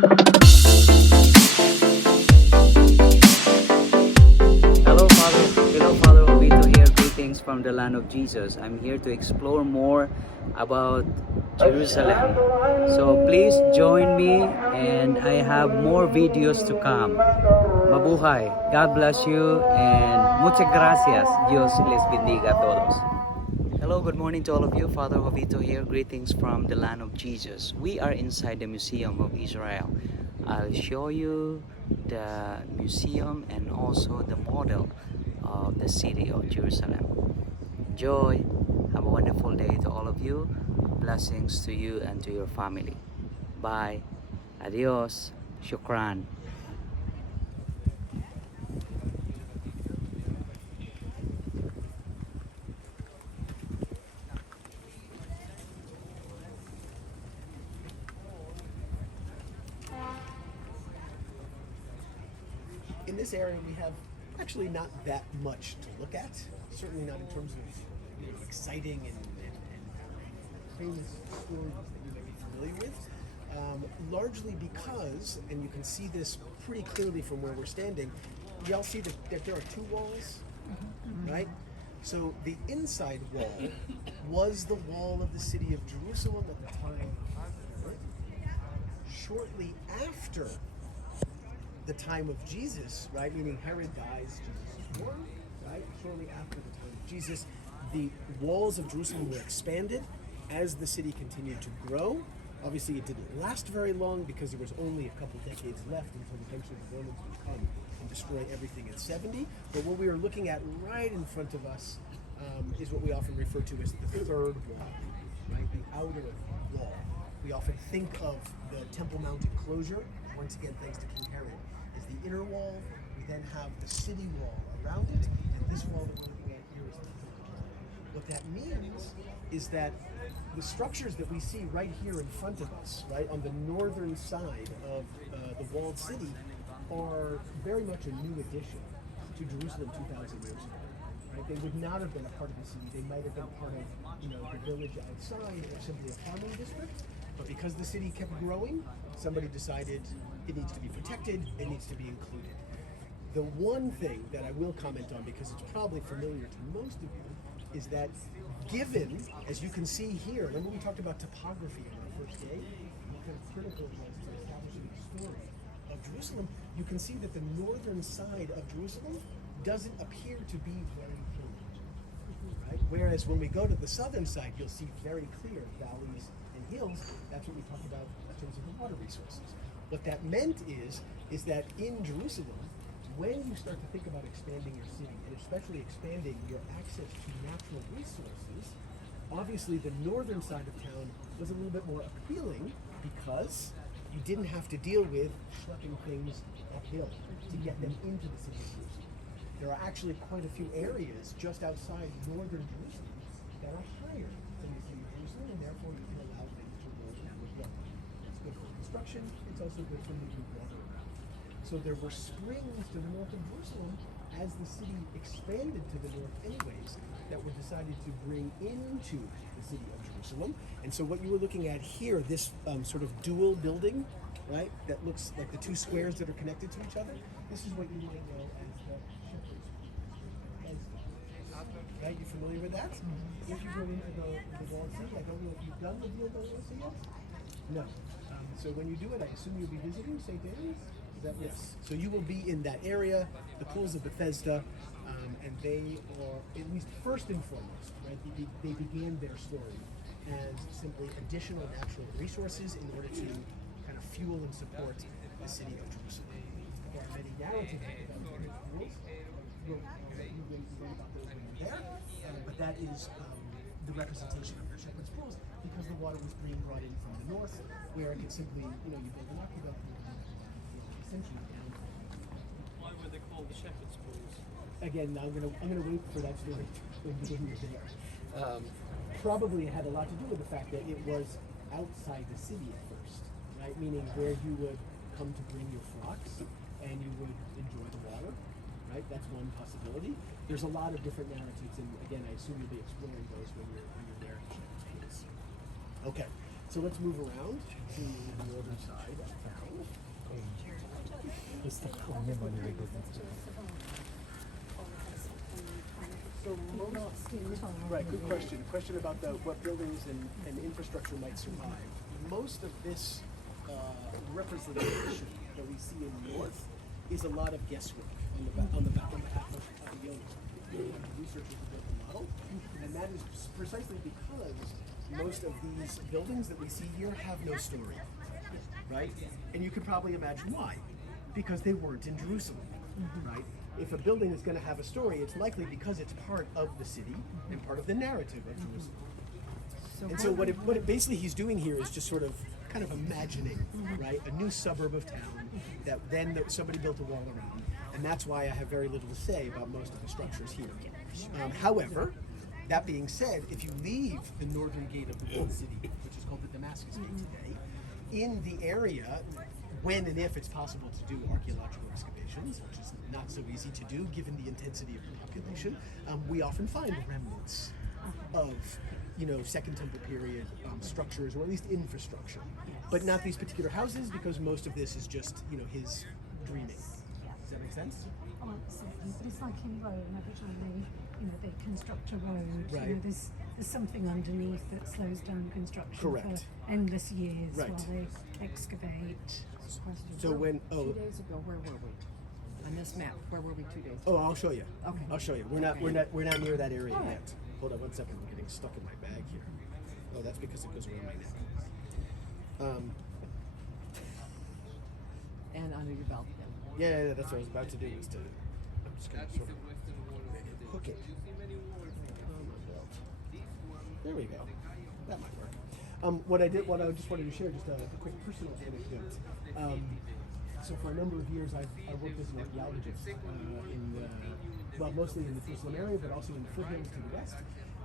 Hello, Father Ovito here. Greetings from the land of Jesus. I'm here to explore more about Jerusalem. So please join me, and I have more videos to come. Mabuhay. God bless you, and muchas gracias. Dios les bendiga a todos. Hello, good morning to all of you. Father Ovito here. Greetings from the land of Jesus. We are inside the Museum of Israel. I'll show you the museum and also the model of the city of Jerusalem. Enjoy. Have a wonderful day to all of you. Blessings to you and to your family. Bye. Adios. Shukran. In this area, we have actually not that much to look at. Certainly not in terms of exciting and famous stories that you may be familiar with. Largely because, and you can see this pretty clearly from where we're standing, y'all see that there are two walls, right? So the inside wall was the wall of the city of Jerusalem at the time. Shortly after the time of Jesus, right? Meaning Herod dies, Jesus is born, right? Shortly after the time of Jesus, the walls of Jerusalem were expanded as the city continued to grow. Obviously, it didn't last very long because there was only a couple decades left until eventually the Romans would come and destroy everything in 70. But what we are looking at right in front of us is what we often refer to as the third wall, right? The outer wall. We often think of the Temple Mount enclosure, once again thanks to King Herod, is the inner wall. We then have the city wall around it, and this wall that we're looking at here is the third wall. What that means is that the structures that we see right here in front of us, right, on the northern side of the walled city, are very much a new addition to Jerusalem 2,000 years ago. Right? They would not have been a part of the city. They might have been part of, the village outside or simply a farming district. But because the city kept growing, somebody decided it needs to be protected, it needs to be included. The one thing that I will comment on, because it's probably familiar to most of you, is that given, as you can see here, remember we talked about topography on our first day, what kind of critical it was to establishing the story of Jerusalem. You can see that the northern side of Jerusalem doesn't appear to be very hilly, right? Whereas when we go to the southern side, you'll see very clear valleys and hills. That's what we talked about in terms of the water resources. What that meant is that in Jerusalem, when you start to think about expanding your city, and especially expanding your access to natural resources, obviously the northern side of town was a little bit more appealing because you didn't have to deal with schlepping things uphill to get them into the city of Jerusalem. There are actually quite a few areas just outside northern Jerusalem that are higher than the city of Jerusalem, and therefore you can allow things to roll down. It's good for construction, it's also good for moving water around. So there were springs to the north of Jerusalem as the city expanded to the north anyways that were decided to bring into the city of Jerusalem. And so what you were looking at here, this sort of dual building, right, that looks like the two squares that are connected to each other, this is what you might know as the shepherd's right? You familiar with that? Mm-hmm. If you go into the walled city, I don't know if you've done the walled city yet? No. So when you do it, I assume you'll be visiting St. Anne's? Yes. So you will be in that area, the pools of Bethesda, and they are, at least first and foremost, right? They began their story as simply additional natural resources in order to kind of fuel and support the city of Jerusalem. There are many narratives about those pools. You'll read about those when you're there, but that is the representation of the shepherd's pools because the water was being brought in from the north, where it could simply, you build an aqueduct. Essentially down. Why were they called the shepherd's pools? Again, I'm gonna wait for that story when you're there. Probably it had a lot to do with the fact that it was outside the city at first, right? Meaning where you would come to bring your flocks and you would enjoy the water, right? That's one possibility. There's a lot of different narratives, and again, I assume you'll be exploring those when you're there at the shepherd's pools. Okay, so let's move around to the northern side of town. So right, good question. Question about what buildings and infrastructure might survive. Most of this representation that we see in the north is a lot of guesswork on the behalf of the owners. The researchers have built a model, and that is precisely because most of these buildings that we see here have no story, right? And you could probably imagine why, because they weren't in Jerusalem, right? If a building is going to have a story, it's likely because it's part of the city and part of the narrative of Jerusalem. And so what it basically he's doing here is just sort of kind of imagining, right, a new suburb of town that then somebody built a wall around, and that's why I have very little to say about most of the structures here. However, that being said, if you leave the northern gate of the old city, which is called the Damascus Gate today, in the area, when and if it's possible to do archaeological excavations, which is not so easy to do given the intensity of the population, we often find remnants of, Second Temple period structures, or at least infrastructure, but not these particular houses, because most of this is just, his dreaming. Does that make sense? Oh, absolutely. But it's like in Rome, every time they construct a road, Right. there's something underneath that slows down construction Correct. for endless years Right. while they excavate. So when 2 days ago, where were we? On this map, where were we 2 days ago? Oh, I'll show you. Okay. I'll show you. We're not near that area yet. Hold on one second. I'm getting stuck in my bag here. Oh, that's because it goes around my neck. And under your belt. Yeah, that's what I was about to do. I'm just gonna sort of hook it on my belt. There we go. That might work. What I just wanted to share, just a quick personal anecdote. So for a number of years, I worked as an archaeologist mostly in the Jerusalem area, but also in the foothills to the west.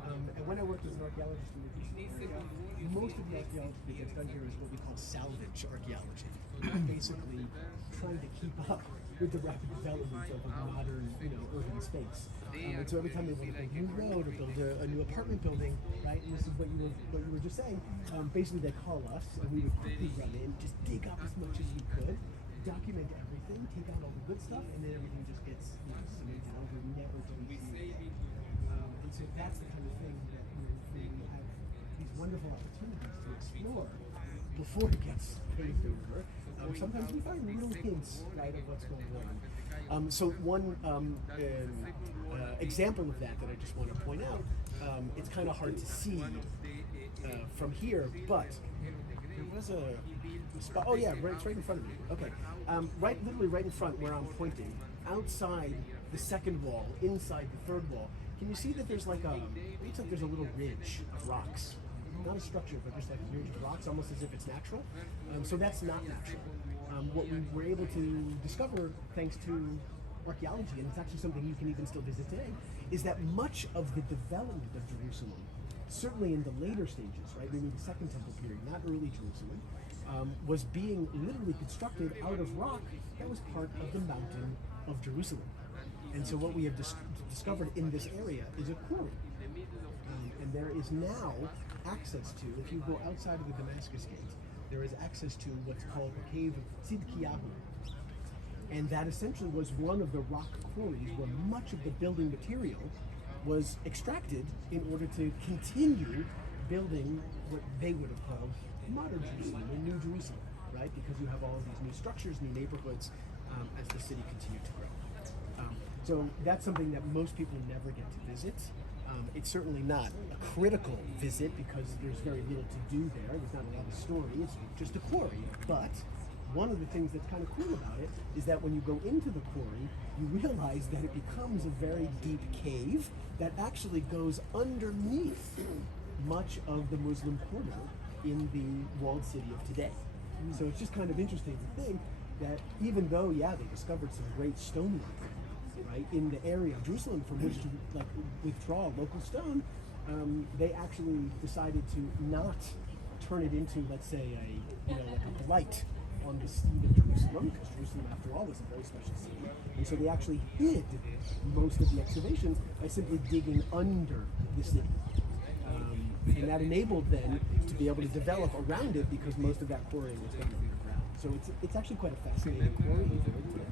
And when I worked as an archaeologist in the Jerusalem area, most of the archaeology that gets done here is what we call salvage archaeology. Basically, trying to keep up with the rapid development of a modern, urban space. And so every time they want to build a new road or build a new apartment building, right? And this is what you were just saying. Basically, they call us, and we would quickly run in, just dig up as much as we could, document everything, take out all the good stuff, and then everything just gets cemented over, never to be seen again. And so that's the kind of thing that we have these wonderful opportunities to explore before it gets paved over. Sometimes we find little hints, right, of what's going on. So one example of that I just want to point out, it's kind of hard to see from here, but there was a spot. Oh yeah, it's right in front of me. Okay, literally right in front where I'm pointing, outside the second wall, inside the third wall. Can you see that there's like it looks like there's a little ridge of rocks. Not a structure, but just like a ridge of rocks, almost as if it's natural. So that's not natural. What we were able to discover, thanks to archaeology, and it's actually something you can even still visit today, is that much of the development of Jerusalem, certainly in the later stages, right, meaning the Second Temple period, not early Jerusalem, was being literally constructed out of rock that was part of the mountain of Jerusalem. And so what we have discovered in this area is a quarry. And there is now access to, if you go outside of the Damascus Gate, there is access to what's called the cave of Tzidkiyahu. And that essentially was one of the rock quarries where much of the building material was extracted in order to continue building what they would have called modern Jerusalem, or New Jerusalem, right? Because you have all of these new structures, new neighborhoods, as the city continued to grow. So that's something that most people never get to visit. It's certainly not a critical visit because there's very little to do there. There's not a lot of story. It's just a quarry. But one of the things that's kind of cool about it is that when you go into the quarry, you realize that it becomes a very deep cave that actually goes underneath much of the Muslim quarter in the walled city of today. So it's just kind of interesting to think that even though, they discovered some great stonework, right, in the area of Jerusalem from which to withdraw local stone, they actually decided to not turn it into, let's say, like a blight on the seed of Jerusalem, because Jerusalem, after all, was a very special city. And so they actually hid most of the excavations by simply digging under the city. And that enabled them to be able to develop around it because most of that quarrying was done underground. So it's actually quite a fascinating quarry.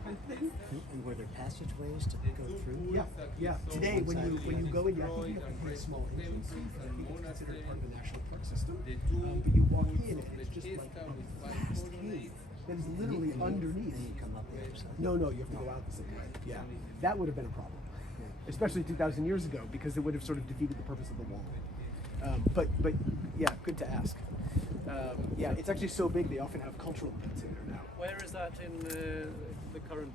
And were there passageways to go through? Yeah. Today, when you go in, you have to a pretty small entrance. I think it's considered part of the national park system. But you walk in, and it's just like a vast cave that is literally underneath. And you come up the other side. No, you have to go out the same way. Yeah, that would have been a problem, especially 2,000 years ago, because it would have sort of defeated the purpose of the wall. But yeah, good to ask. Yeah, it's actually so big they often have cultural events in there now. Where is that in the current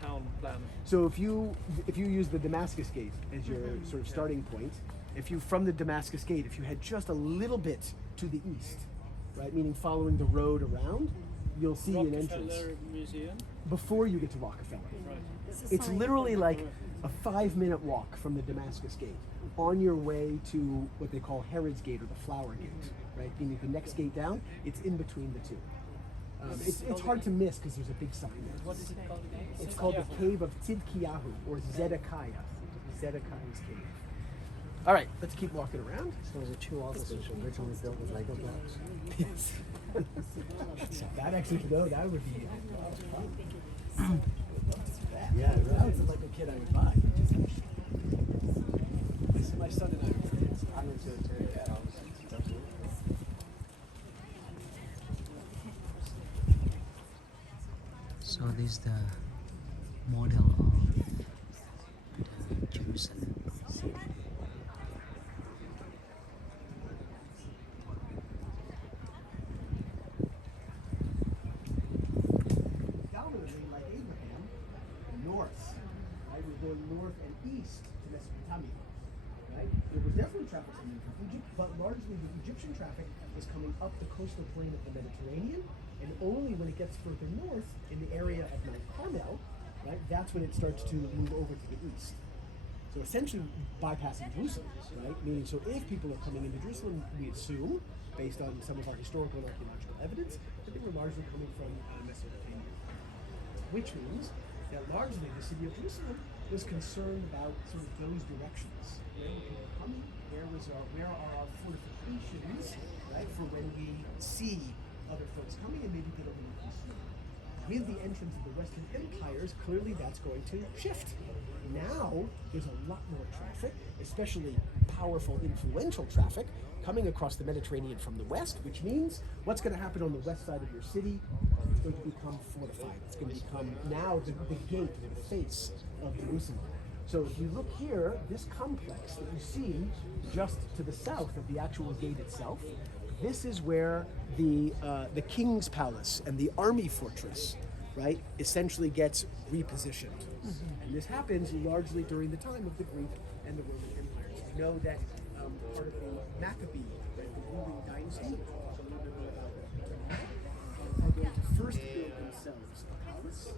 town plan? So if you use the Damascus Gate as your sort of starting point, if you from the Damascus Gate, if you head just a little bit to the east, right, meaning following the road around, you'll see an entrance Rockefeller Museum. before you get to Rockefeller. Right. It's literally like a 5-minute walk from the Damascus Gate on your way to what they call Herod's Gate or the Flower Gate, right? Meaning the next gate down, it's in between the two. It's hard to miss because there's a big sign there. What is it called again? It's called the Cave of Tzidkiyahu or Zedekiah. Zedekiah's Cave. All right, let's keep walking around. So the two offices originally built with Lego blocks. Yes. That actually, no, that would be fun. Yeah, that was like a kid I would buy. This is my son and I. I'm into it. Yeah. So this is the model of the Jerusalem city. Dominantly, like Abraham, north. Right? We're going north and east to Mesopotamia. Right? There was definitely traffic coming from Egypt, but largely the Egyptian traffic was coming up the coastal plain of the Mediterranean, and only when it gets further north in the area of Mount Carmel, right, that's when it starts to move over to the east. So essentially bypassing Jerusalem, right? Meaning, so if people are coming into Jerusalem, we assume, based on some of our historical and archaeological evidence, that they were largely coming from Mesopotamia. Which means that largely the city of Jerusalem was concerned about sort of those directions. Where were people coming? Where are our fortifications, right, for when we see other folks coming and maybe get a little concerned. With the entrance of the Western empires, clearly that's going to shift. Now, there's a lot more traffic, especially powerful, influential traffic, coming across the Mediterranean from the west, which means what's going to happen on the west side of your city? It's going to become fortified. It's going to become now the gate, the face of Jerusalem. So if you look here, this complex that you see just to the south of the actual gate itself, this is where the king's palace and the army fortress, right, essentially gets repositioned. And this happens largely during the time of the Greek and the Roman empires. We know that part of the Maccabee, right, the ruling dynasty, are going to first build themselves a palace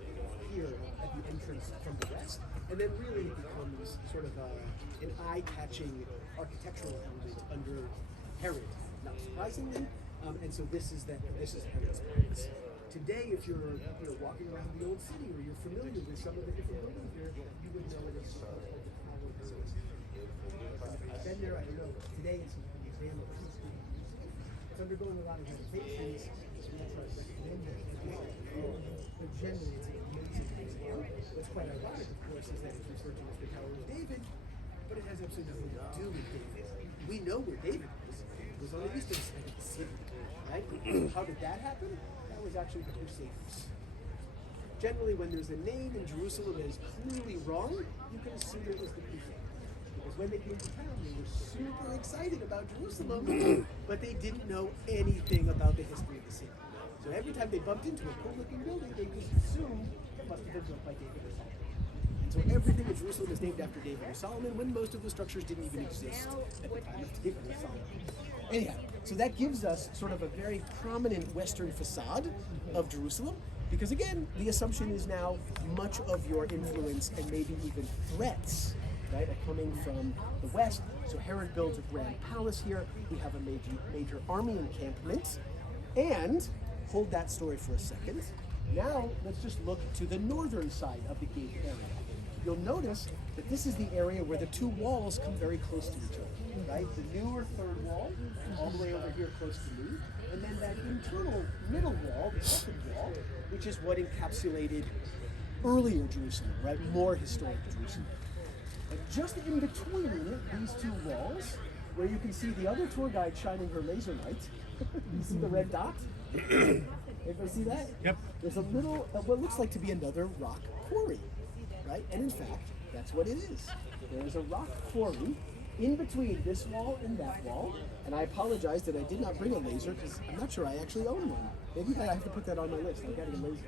here at the entrance from the west, and then really it becomes sort of an eye-catching architectural element under Herod. Not surprisingly, and so this is Herod's palace. Today, if you're walking around the old city or you're familiar with some of the different buildings there, you would know it as the Tower of Palace. I've been there. I don't know. Today it's an exam of history. It's undergoing a lot of renovations, so that's why I recommend it. But generally, it's an amazing museum. What's quite ironic, of course, is that it's referred to as the Tower of David, but it has absolutely nothing to do with David. We know where David was. It was on the eastern side of the city, right? How did that happen? That was actually the Crusaders. Generally, when there's a name in Jerusalem that is clearly wrong, you can assume it was the Crusaders. Because when they came to town, they were super excited about Jerusalem, but they didn't know anything about the history of the city. So every time they bumped into a cool-looking building, they just assumed it must have been built by David or Solomon. And so everything in Jerusalem is named after David or Solomon, when most of the structures didn't even exist at the time of David or Solomon. Anyhow, so that gives us sort of a very prominent western facade of Jerusalem, because again, the assumption is now much of your influence and maybe even threats, right, are coming from the west. So Herod builds a grand palace here. We have a major army encampment, and hold that story for a second. Now let's just look to the northern side of the gate area. you'll notice that this is the area where the two walls come very close to each other, right? The newer third wall, all the way over here close to me, and then that internal middle wall, the second wall, which is what encapsulated earlier Jerusalem, right? More historic Jerusalem. And just in between these two walls, where you can see the other tour guide shining her laser light, you see the red dot? Everybody see that? Yep. There's a little, what looks like to be another rock quarry, right? And in fact, that's what it is. There is a rock quarry in between this wall and that wall. And I apologize that I did not bring a laser because I'm not sure I actually own one. Maybe I have to put that on my list. I've got to get a laser.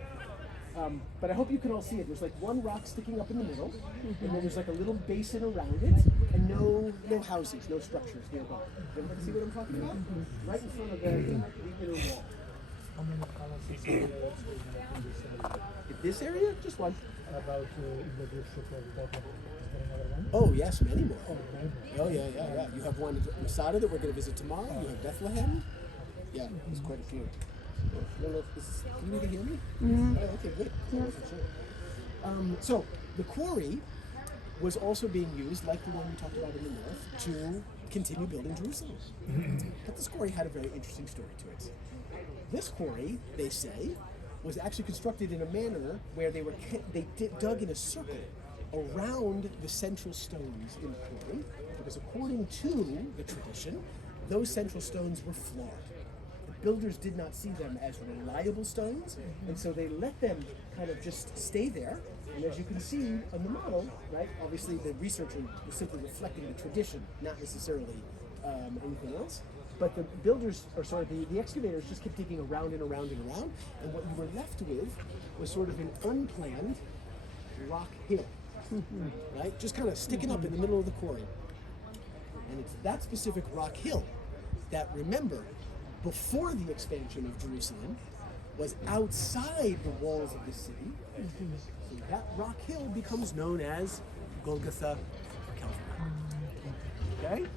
But I hope you can all see it. There's like one rock sticking up in the middle, and then there's like a little basin around it, and no houses, no structures nearby. Everybody see what I'm talking about? Right in front of the inner wall. How many palaces In this area? Just one. about in the group ship of is there another one? Oh yes, many more. Oh, right. Oh yeah. You have one in Masada that we're going to visit tomorrow. You have Bethlehem. Yeah, there's quite a few. I don't know if can you even hear me? Oh, okay, good. Yeah. For sure. So the quarry was also being used, like the one we talked about in the north, to continue building Jerusalem. But this quarry had a very interesting story to it. This quarry, they say, was actually constructed in a manner where they dug in a circle around the central stones in the quarry, because according to the tradition, those central stones were flawed. The builders did not see them as reliable stones, and so they let them kind of just stay there. And as you can see on the model, right, obviously the researcher was simply reflecting the tradition, not necessarily anything else. But the builders, or sorry, the excavators just kept digging around and around and around, and what you were left with was sort of an unplanned rock hill, right? Just kind of sticking up in the middle of the quarry. And it's that specific rock hill that, remember, before the expansion of Jerusalem, was outside the walls of the city. So that rock hill becomes known as Golgotha or Calvary. Okay?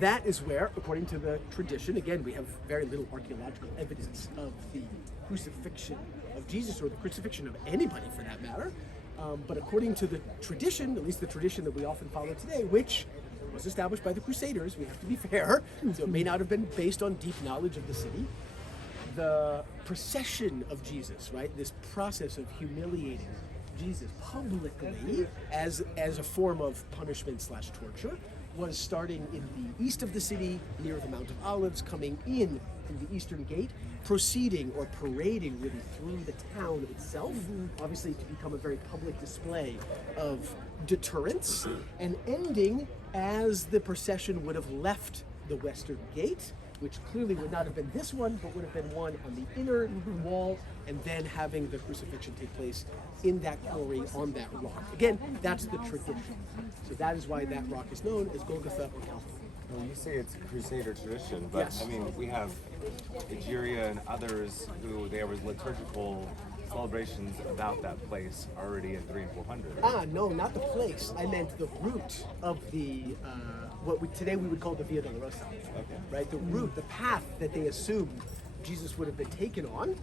That is where, according to the tradition, again, we have very little archaeological evidence of the crucifixion of Jesus, or the crucifixion of anybody for that matter. But according to the tradition, at least the tradition that we often follow today, which was established by the Crusaders, we have to be fair, so it may not have been based on deep knowledge of the city, the procession of Jesus, right, this process of humiliating Jesus publicly as a form of punishment / torture, was starting in the east of the city, near the Mount of Olives, coming in from the eastern gate, proceeding or parading really through the town itself, obviously to become a very public display of deterrence, and ending as the procession would have left the western gate, which clearly would not have been this one, but would have been one on the inner wall, and then having the crucifixion take place in that quarry on that rock. Again, that's the tradition. So that is why that rock is known as Golgotha or Calvary. Well, you say it's Crusader tradition, but Yes. I mean, we have Egeria and others who there was liturgical celebrations about that place already in 300 and 400. No, not the place. I meant the route of the, today we would call the Via Dolorosa. Okay. Right? The route, the path that they assumed Jesus would have been taken on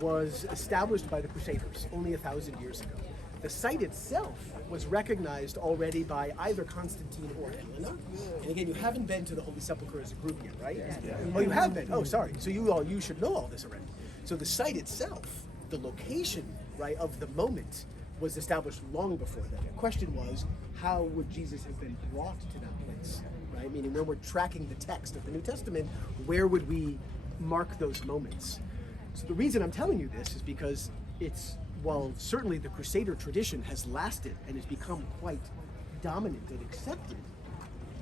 was established by the Crusaders only 1,000 years ago. The site itself was recognized already by either Constantine or Helena. And again, you haven't been to the Holy Sepulchre as a group yet, right? Yeah. Oh, you have been? Oh, sorry. So you should know all this already. So the site itself, the location, right, of the moment was established long before that. The question was, how would Jesus have been brought to that place, right? Meaning, when we're tracking the text of the New Testament, where would we mark those moments? So the reason I'm telling you this is because while certainly the Crusader tradition has lasted and has become quite dominant and accepted,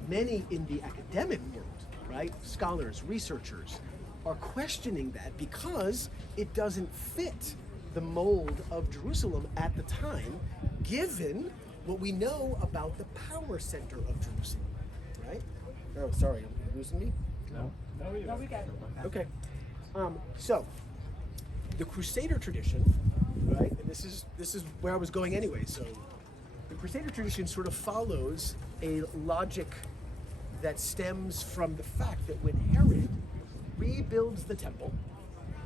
many in the academic world, right, scholars, researchers, are questioning that because it doesn't fit the mold of Jerusalem at the time, given what we know about the power center of Jerusalem, right? Oh, sorry, are you losing me? No, we got it. Okay. So the Crusader tradition, right? And this is where I was going anyway. So the Crusader tradition sort of follows a logic that stems from the fact that when Herod rebuilds the temple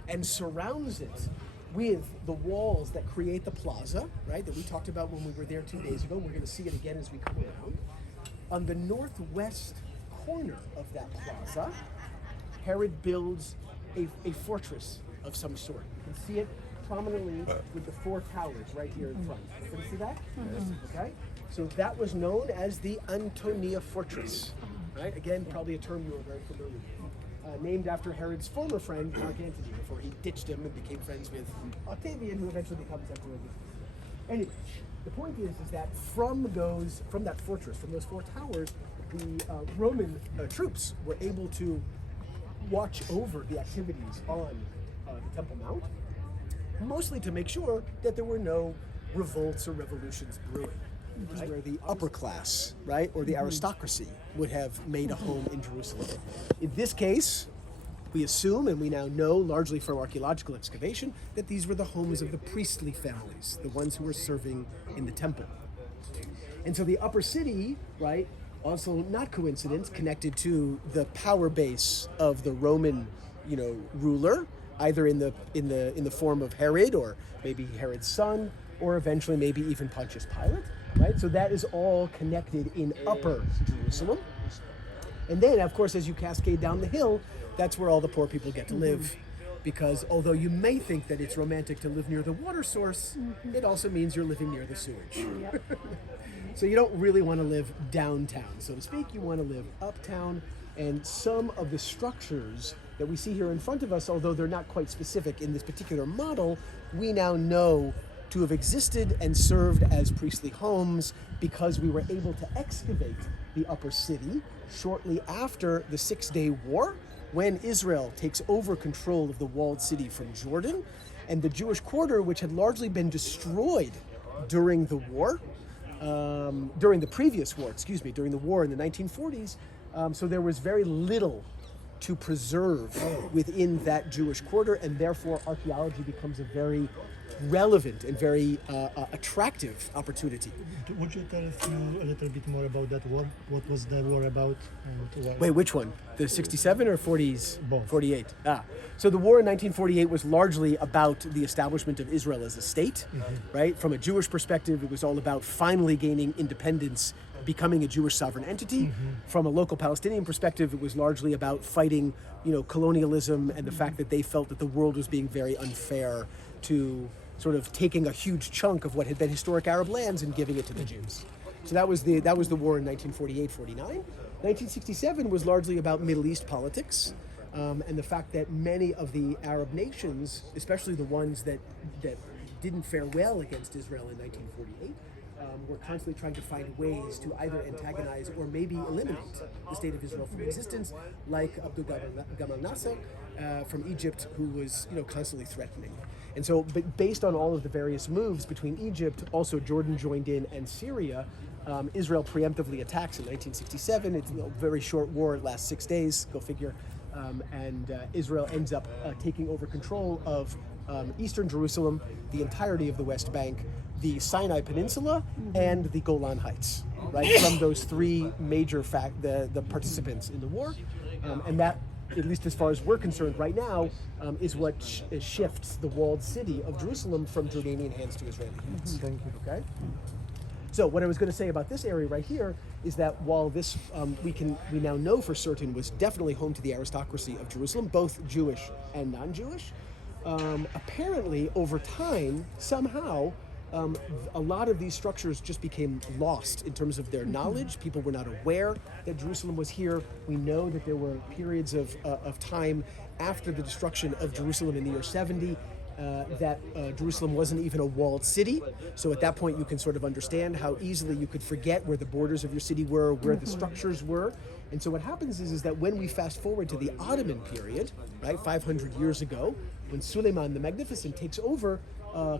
and surrounds it with the walls that create the plaza, right, that we talked about when we were there 2 days ago. We're going to see it again as we come around. On the northwest corner of that plaza, Herod builds a fortress of some sort. You can see it prominently with the 4 towers right here in front. Can you see that? Okay. So that was known as the Antonia Fortress, right? Again, probably a term you were very familiar with. Named after Herod's former friend, Mark Antony, before he ditched him and became friends with Octavian, who eventually becomes Emperor of Rome. Anyway, the point is that from that fortress, from those 4 towers, the Roman troops were able to watch over the activities on the Temple Mount, mostly to make sure that there were no revolts or revolutions brewing. Right? Where the upper class, right, or the aristocracy would have made a home in Jerusalem. In this case, we assume, and we now know largely from archaeological excavation, that these were the homes of the priestly families, the ones who were serving in the temple. And so the upper city, right, also not coincidence, connected to the power base of the Roman, ruler, either in the form of Herod or maybe Herod's son, or eventually maybe even Pontius Pilate. Right, so that is all connected in Upper Jerusalem. And then, of course, as you cascade down the hill, that's where all the poor people get to live. Because although you may think that it's romantic to live near the water source, it also means you're living near the sewage. So you don't really want to live downtown, so to speak. You want to live uptown. And some of the structures that we see here in front of us, although they're not quite specific in this particular model, we now know to have existed and served as priestly homes because we were able to excavate the upper city shortly after the 6-day war, when Israel takes over control of the walled city from Jordan, and the Jewish quarter, which had largely been destroyed during the war, during the war in the 1940s, so there was very little to preserve within that Jewish quarter, and therefore archaeology becomes a very relevant and very attractive opportunity. Would you tell us a little bit more about that war? What was the war about? And why? Wait, which one? The 67 or 40s? Both. 48. So the war in 1948 was largely about the establishment of Israel as a state, right? From a Jewish perspective, it was all about finally gaining independence, becoming a Jewish sovereign entity. From a local Palestinian perspective, it was largely about fighting, colonialism and the fact that they felt that the world was being very unfair to sort of taking a huge chunk of what had been historic Arab lands and giving it to the Jews. So that was the war in 1948-49. 1967 was largely about Middle East politics, and the fact that many of the Arab nations, especially the ones that didn't fare well against Israel in 1948, were constantly trying to find ways to either antagonize or maybe eliminate the state of Israel from existence, like Abdul Gamal Nasser from Egypt, who was constantly threatening. And so, based on all of the various moves between Egypt, also Jordan joined in, and Syria, Israel preemptively attacks in 1967. It's a very short war, it lasts 6 days, go figure. And Israel ends up taking over control of eastern Jerusalem, the entirety of the West Bank, the Sinai Peninsula, and the Golan Heights, right? From those 3 major the participants in the war. And that, at least as far as we're concerned right now, is what shifts the walled city of Jerusalem from Jordanian hands to Israeli hands. Thank you. Okay? So what I was going to say about this area right here is that while this, we now know for certain, was definitely home to the aristocracy of Jerusalem, both Jewish and non-Jewish, apparently over time, somehow, a lot of these structures just became lost in terms of their knowledge. People were not aware that Jerusalem was here. We know that there were periods of time after the destruction of Jerusalem in the year 70 that Jerusalem wasn't even a walled city. So at that point you can sort of understand how easily you could forget where the borders of your city were, where the structures were. And so what happens is that when we fast forward to the Ottoman period, right, 500 years ago, when Suleiman the Magnificent takes over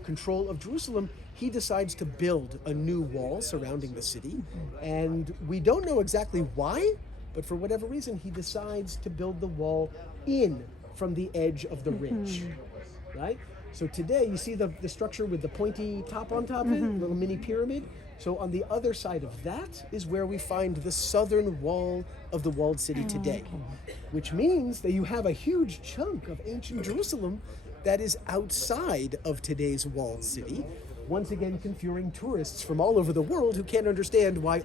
control of Jerusalem, he decides to build a new wall surrounding the city. And we don't know exactly why, but for whatever reason, he decides to build the wall in from the edge of the ridge, right? So today, you see the structure with the pointy top on top of it, little mini pyramid. So on the other side of that is where we find the southern wall of the walled city today, which means that you have a huge chunk of ancient Jerusalem that is outside of today's walled city, once again confusing tourists from all over the world who can't understand why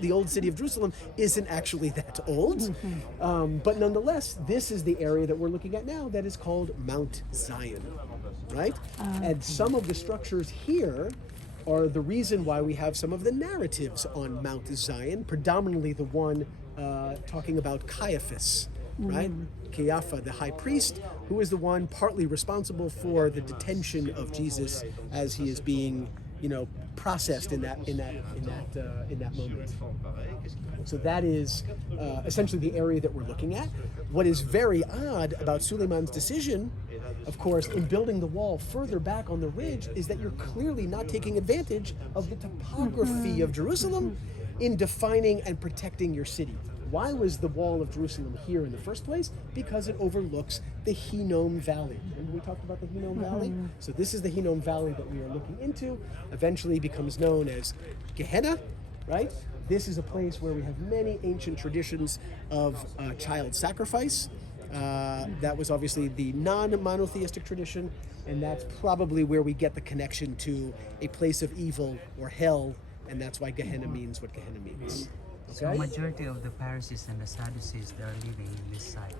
the old city of Jerusalem isn't actually that old. But nonetheless, this is the area that we're looking at now that is called Mount Zion, right? And some of the structures here are the reason why we have some of the narratives on Mount Zion, predominantly the one talking about Caiaphas, right? Caiaphas, the high priest, who is the one partly responsible for the detention of Jesus as he is being, processed in that moment. So that is essentially the area that we're looking at. What is very odd about Suleiman's decision, of course, in building the wall further back on the ridge, is that you're clearly not taking advantage of the topography of Jerusalem in defining and protecting your city. Why was the wall of Jerusalem here in the first place? Because it overlooks the Hinnom Valley. Remember we talked about the Hinnom Valley? So this is the Hinnom Valley that we are looking into. Eventually becomes known as Gehenna, right? This is a place where we have many ancient traditions of child sacrifice. That was obviously the non-monotheistic tradition, and that's probably where we get the connection to a place of evil or hell, and that's why Gehenna means what Gehenna means. So majority of the Pharisees and the Sadducees, they are living in this site.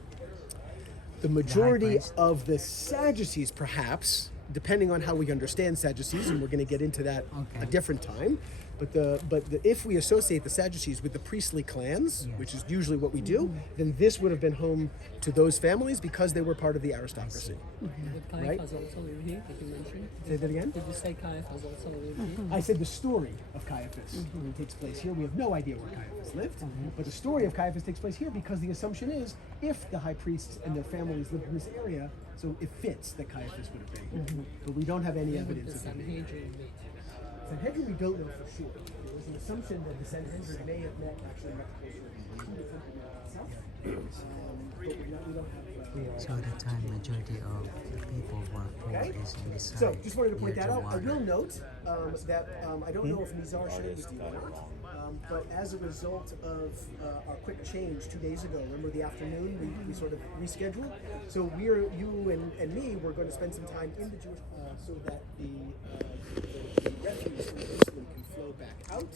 The majority of the Sadducees, perhaps, depending on how we understand Sadducees, and we're going to get into that a different time. But if we associate the Sadducees with the priestly clans, which is usually what we do, then this would have been home to those families because they were part of the aristocracy. Right? Caiaphas also lived here, did you mention? Say that again? Did you say Caiaphas also lived here? I said the story of Caiaphas takes place here. We have no idea where Caiaphas lived, but the story of Caiaphas takes place here because the assumption is if the high priests and their families lived in this area, so it fits that Caiaphas would have been here. But we don't have any evidence of that. Sanhedrin we don't know for sure. There was an assumption that the Sanhedrin may have met closer to the itself. But we don't have... So at the time, majority of the people were poor is in this site. So, just wanted to point that out. I will note that I don't know if Nizar shared with you or not, but as a result of our quick change 2 days ago, remember the afternoon we sort of rescheduled? So you and me, we're going to spend some time in the Jewish, so that the refuse from Jerusalem can flow back out.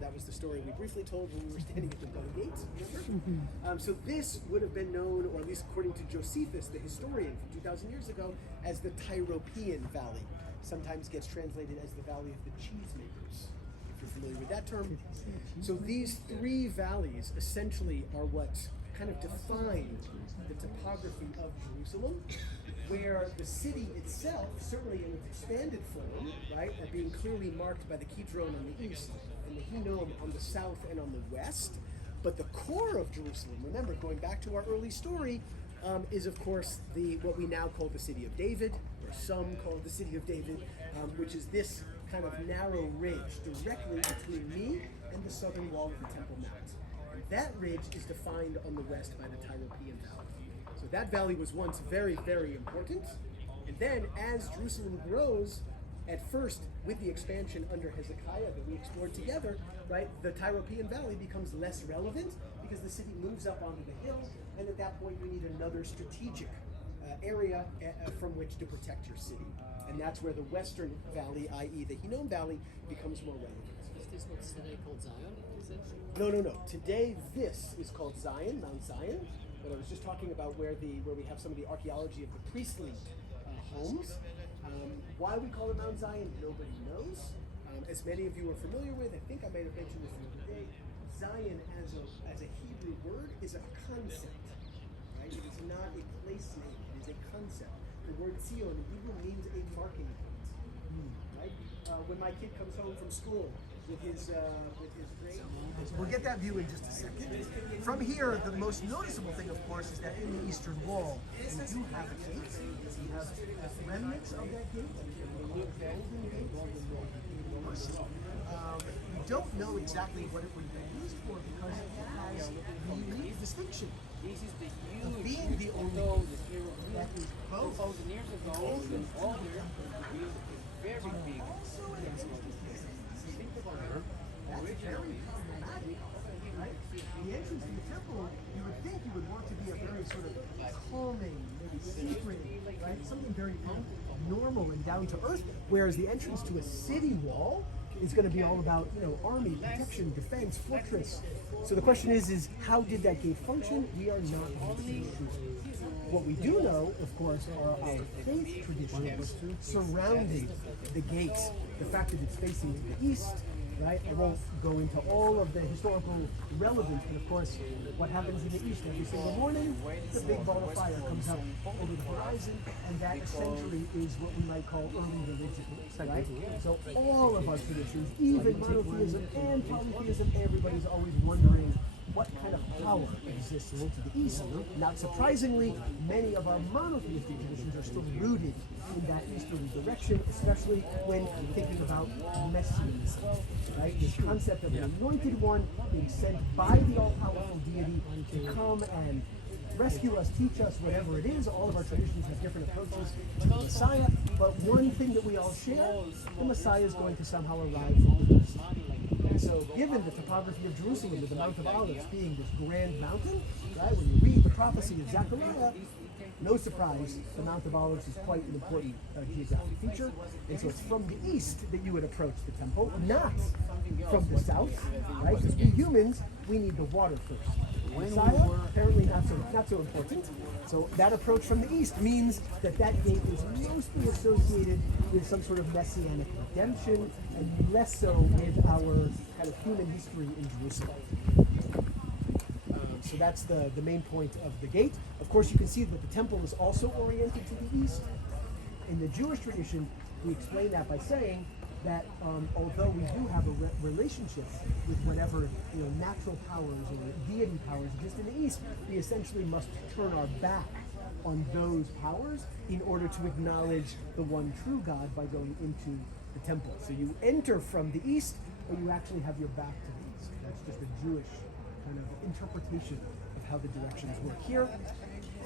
That was the story we briefly told when we were standing at the Golden Gate, remember? So this would have been known, or at least according to Josephus, the historian from 2,000 years ago, as the Tyropean Valley. Sometimes gets translated as the Valley of the Cheesemakers, if you're familiar with that term. So these three valleys essentially are what kind of define the topography of Jerusalem, where the city itself, certainly in its expanded form, right, being clearly marked by the Kidron on the east and the Hinnom on the south and on the west, but the core of Jerusalem, remember, going back to our early story, is of course what we now call the city of David, or some call it the city of David, which is this kind of narrow ridge directly between me and the southern wall of the Temple Mount. And that ridge is defined on the west by the Tyropean Valley. So that valley was once very, very important. And then as Jerusalem grows, at first with the expansion under Hezekiah that we explored together, right, the Tyropean Valley becomes less relevant because the city moves up onto the hill, and at that point you need another strategic area from which to protect your city. And that's where the western valley, i.e. the Hinnom Valley, becomes more relevant. Is this what's today called Zion? Is it? No. Today this is called Zion, Mount Zion. But I was just talking about where we have some of the archaeology of the priestly homes. Why we call it Mount Zion, nobody knows. As many of you are familiar with, I think I may have mentioned this the other day, Zion as a Hebrew word is a concept, right? It is not a place name, it is a concept. The word Zion in Hebrew means a marking point, right? When my kid comes home from school with his grade, we'll get that view in just a second. From here, the most noticeable thing, of course, is that in the eastern wall, we do have a gate. We have remnants of that gate, the golden gate. We don't know exactly what it would be used for because it has the unique distinction of being the only that is both. Very big. That's very problematic, right? The entrance to the temple, you would think you would want to be a very sort of calming, secret, right? Something very normal and down to earth, whereas the entrance to a city wall is going to be all about, army, protection, defense, fortress. So the question is how did that gate function? We are not really sure. What we do know, of course, are our faith traditions surrounding the gate. The fact that it's facing to the east, right? I won't go into all of the historical relevance, but of course, what happens in the east every single morning, the big ball of fire comes up over the horizon, and that essentially is what we might call early religion, right? So all of our traditions, even monotheism and polytheism, everybody's always wondering what kind of power exists to the east. Not surprisingly, many of our monotheistic traditions are still rooted in that easterly direction, especially when thinking about messianism, right? This concept of an anointed one being sent by the all-powerful deity to come and rescue us, teach us, whatever it is. All of our traditions have different approaches to the Messiah, but one thing that we all share, the Messiah is going to somehow arrive from the east. And so, given the topography of Jerusalem, with the Mount of Olives being this grand mountain, right, when you read the prophecy of Zechariah, no surprise, the Mount of Olives is quite an important geographic feature. And so it's from the east that you would approach the temple, not from the south, right? Because we humans, we need the water first. Messiah, apparently not so important. So that approach from the east means that gate is mostly associated with some sort of messianic redemption and less so with our kind of human history in Jerusalem. So that's the main point of the gate. Of course, you can see that the temple is also oriented to the east. In the Jewish tradition, we explain that by saying that although we do have a relationship with whatever natural powers or deity powers exist in the east, we essentially must turn our back on those powers in order to acknowledge the one true God by going into the temple. So you enter from the east, or you actually have your back to the east. That's just a Jewish kind of interpretation of how the directions work here.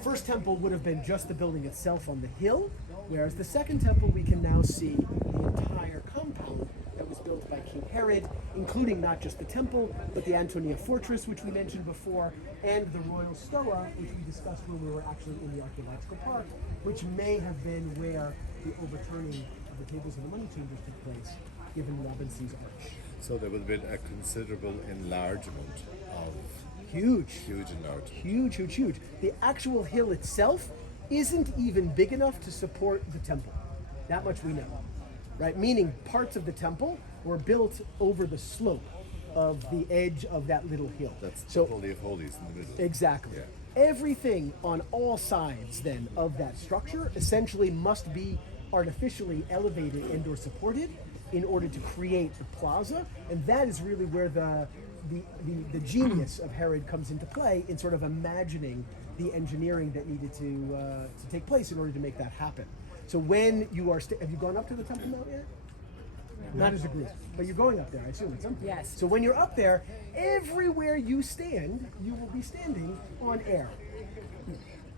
First temple would have been just the building itself on the hill, whereas the second temple we can now see the entire compound that was built by King Herod, including not just the temple, but the Antonia fortress, which we mentioned before, and the royal stoa, which we discussed when we were actually in the archaeological park, which may have been where the overturning of the tables of the money changers took place, given Robinson's arch. So there would have been a considerable enlargement of Huge enlargement. Huge. The actual hill itself isn't even big enough to support the temple. That much we know, right? Meaning parts of the temple were built over the slope of the edge of that little hill. That's so Holy of Holies in the middle. Exactly. Yeah. Everything on all sides then of that structure essentially must be artificially elevated and or supported in order to create the plaza, and that is really where the genius of Herod comes into play in sort of imagining the engineering that needed to take place in order to make that happen. So when you are, have you gone up to the Temple Mount yet? Not as a group, but you're going up there, I assume, at some point. Yes. So when you're up there, everywhere you stand, you will be standing on air.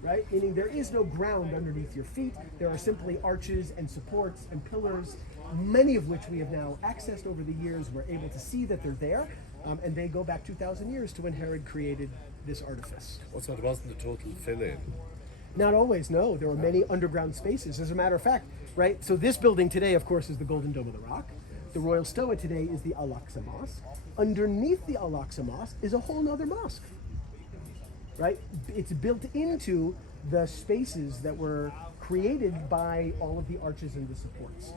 Right? Meaning there is no ground underneath your feet. There are simply arches and supports and pillars, many of which we have now accessed over the years. We're able to see that they're there, and they go back 2,000 years to when Herod created this artifice. Oh, so it wasn't a total fill-in? Not always, no. There were many underground spaces. As a matter of fact, right? So this building today, of course, is the Golden Dome of the Rock. The Royal Stoa today is the Al-Aqsa Mosque. Underneath the Al-Aqsa Mosque is a whole nother mosque. Right? It's built into the spaces that were created by all of the arches and the supports.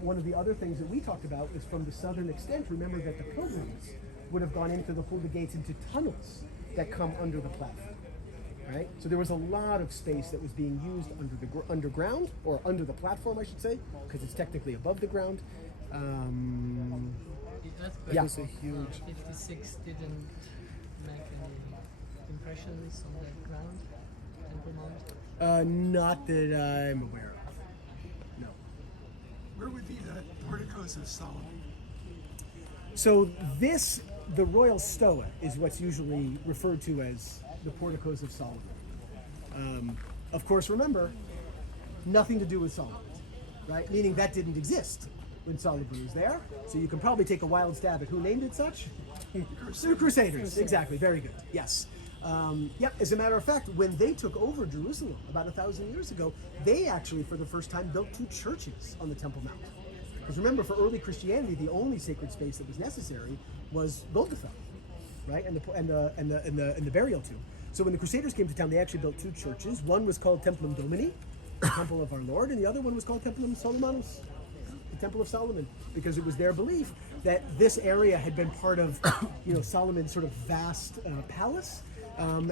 One of the other things that we talked about is from the southern extent, remember that the pilgrims would have gone into the Hulda gates into tunnels that come under the platform. Right? So there was a lot of space that was being used under the underground, or under the platform, I should say, because it's technically above the ground. Yeah. It's a huge... 56 didn't make any impressions on the ground, Temple Mount? Not that I'm aware of. No. Where would be the porticos of Solomon? So the Royal Stoa is what's usually referred to as the porticos of Solomon. Of course, remember, nothing to do with Solomon, right? Meaning that didn't exist when Solomon was there. So you can probably take a wild stab at who named it such. The Crusaders, exactly, very good, yes. Yeah, as a matter of fact, when they took over Jerusalem about 1,000 years ago, they actually, for the first time, built 2 churches on the Temple Mount. Because remember, for early Christianity, the only sacred space that was necessary was Golgotha, right, and the burial tomb. So when the Crusaders came to town, they actually built 2 churches. One was called Templum Domini, the Temple of Our Lord, and the other one was called Templum Solomonus, the Temple of Solomon, because it was their belief that this area had been part of, Solomon's sort of vast palace.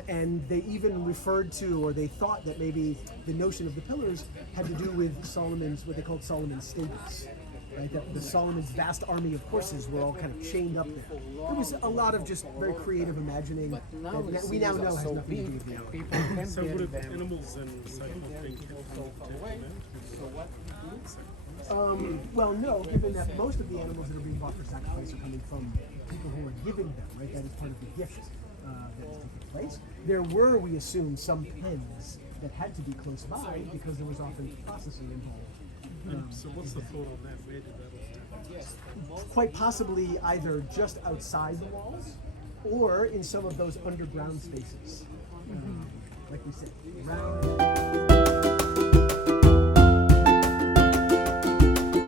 And they even referred to, or they thought that maybe the notion of the pillars had to do with Solomon's, what they called Solomon's stables. Right? That the Solomon's vast army of horses were all kind of chained up there. There was a lot of just very creative imagining that we now know has nothing to do with reality. So would have animals and so Well, no, given that most of the animals that are being bought for sacrifice are coming from people who are giving them, right? That is part of the gift that is taking place. There were, we assume, some pens that had to be close by because there was often processing involved. so what's the thought on that? Where did that all happen? Quite possibly either just outside the walls or in some of those underground spaces. Like we said, around